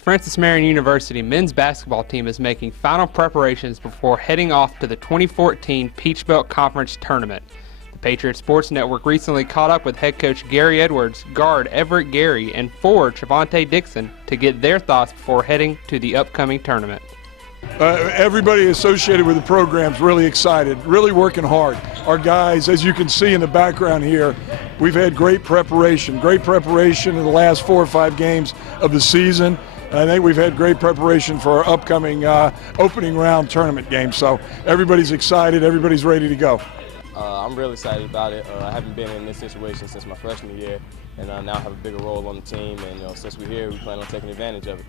Francis Marion University men's basketball team is making final preparations before heading off to the 2014 Peach Belt Conference Tournament. The Patriot Sports Network recently caught up with head coach Gary Edwards, guard Evrik Gary, and forward Trevonte Dixon to get their thoughts before heading to the upcoming tournament. Everybody associated with the program is really excited, really working hard. Our guys, as you can see in the background here, we've had great preparation in the last 4 or 5 games of the season. I think we've had great preparation for our upcoming opening round tournament game. So everybody's excited, everybody's ready to go. I'm really excited about it. I haven't been in this situation since my freshman year, and I now have a bigger role on the team. And since we're here, we plan on taking advantage of it.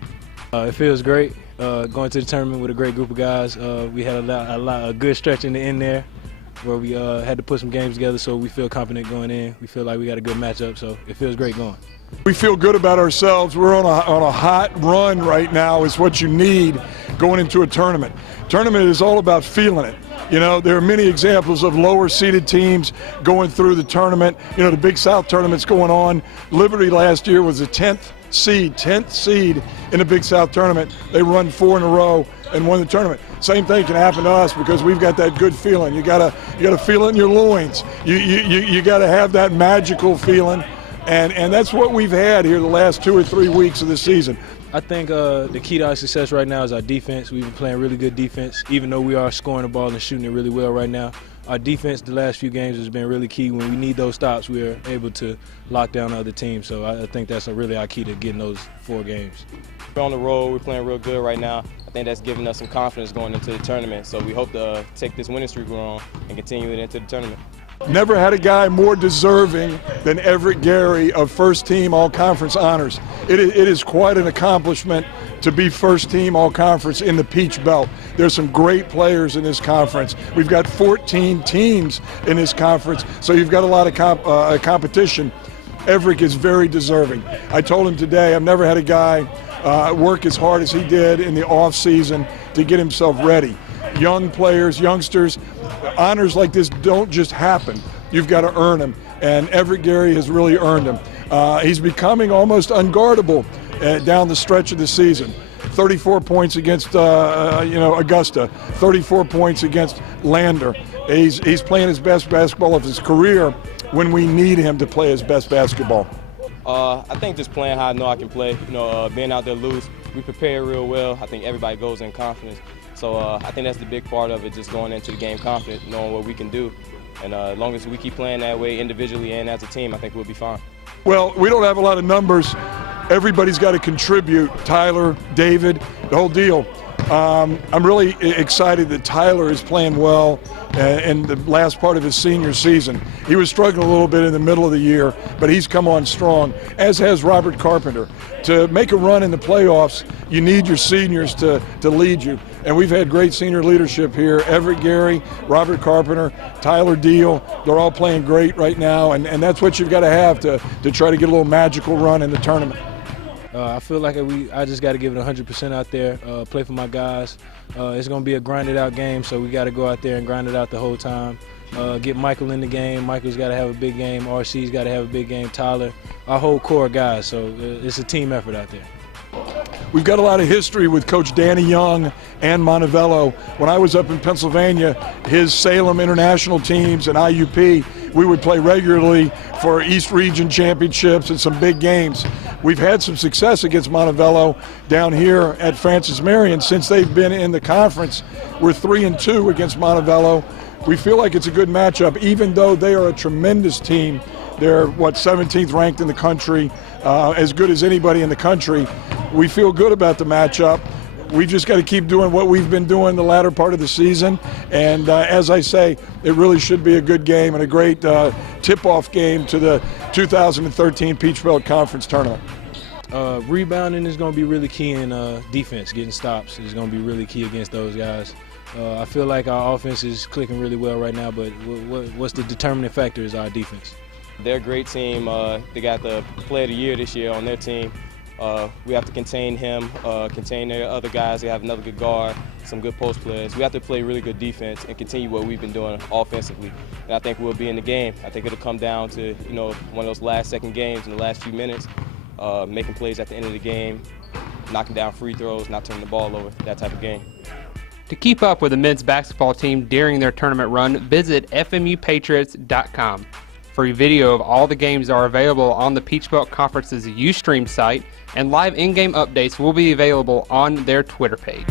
It feels great going to the tournament with a great group of guys. We had a good stretch in the end there where we had to put some games together, so we feel confident going in. We feel like we got a good matchup, so it feels great going. We feel good about ourselves. We're on a hot run right now is what you need going into a tournament. Tournament is all about feeling it. You know, there are many examples of lower seeded teams going through the tournament. You know, the Big South tournament's going on. Liberty last year was the 10th seed in the Big South tournament. They run 4 in a row and won the tournament. Same thing can happen to us because we've got that good feeling. You gotta feel it in your loins. You gotta have that magical feeling. And that's what we've had here the last 2 or 3 weeks of the season. I think the key to our success right now is our defense. We've been playing really good defense, even though we are scoring the ball and shooting it really well right now. Our defense the last few games has been really key. When we need those stops, we are able to lock down other teams. So I think that's really our key to getting those 4 games. We're on the road. We're playing real good right now. I think that's giving us some confidence going into the tournament. So we hope to take this winning streak we're on and continue it into the tournament. Never had a guy more deserving than Evrik Gary of first team all-conference honors. It is quite an accomplishment to be first team all-conference in the Peach Belt. There's some great players in this conference. We've got 14 teams in this conference, so you've got a lot of competition. Evrik is very deserving. I told him today I've never had a guy work as hard as he did in the off-season to get himself ready. Young players, youngsters, honors like this don't just happen. You've got to earn them, and Evrik Gary has really earned them. He's becoming almost unguardable down the stretch of the season. 34 points against Augusta, 34 points against Lander. He's playing his best basketball of his career when we need him to play his best basketball. I think just playing how I know I can play. Being out there loose, we prepare real well. I think everybody goes in confidence. So I think that's the big part of it, just going into the game confident, knowing what we can do. And as long as we keep playing that way individually and as a team, I think we'll be fine. Well, we don't have a lot of numbers. Everybody's got to contribute. Tyler, David, the whole deal. I'm really excited that Tyler is playing well in the last part of his senior season. He was struggling a little bit in the middle of the year, but he's come on strong, as has Robert Carpenter. To make a run in the playoffs, you need your seniors to lead you. And we've had great senior leadership here. Evrik Gary, Robert Carpenter, Tyler Deal, they're all playing great right now, and that's what you've got to have to try to get a little magical run in the tournament. I feel like I just got to give it 100% out there, play for my guys. It's going to be a grinded out game, so we got to go out there and grind it out the whole time. Get Michael in the game. Michael's got to have a big game. RC's got to have a big game. Tyler, our whole core guys, so it's a team effort out there. We've got a lot of history with Coach Danny Young and Montevello. When I was up in Pennsylvania, his Salem International teams and IUP, we would play regularly for East Region championships and some big games. We've had some success against Montevello down here at Francis Marion since they've been in the conference. We're 3-2 against Montevello. We feel like it's a good matchup, even though they are a tremendous team. They're, 17th ranked in the country, as good as anybody in the country. We feel good about the matchup. We just got to keep doing what we've been doing the latter part of the season. And as I say, it really should be a good game and a great tip-off game to the 2013 Peach Belt Conference Tournament. Rebounding is going to be really key in defense. Getting stops is going to be really key against those guys. I feel like our offense is clicking really well right now, but what's the determining factor is our defense. They're a great team. They got the Player of the Year this year on their team. We have to contain him, contain their other guys. They have another good guard, some good post players. We have to play really good defense and continue what we've been doing offensively. And I think we'll be in the game. I think it'll come down to one of those last second games in the last few minutes, making plays at the end of the game, knocking down free throws, not turning the ball over, that type of game. To keep up with the men's basketball team during their tournament run, visit FMUPatriots.com. Free video of all the games are available on the Peach Belt Conference's Ustream site, and live in-game updates will be available on their Twitter page.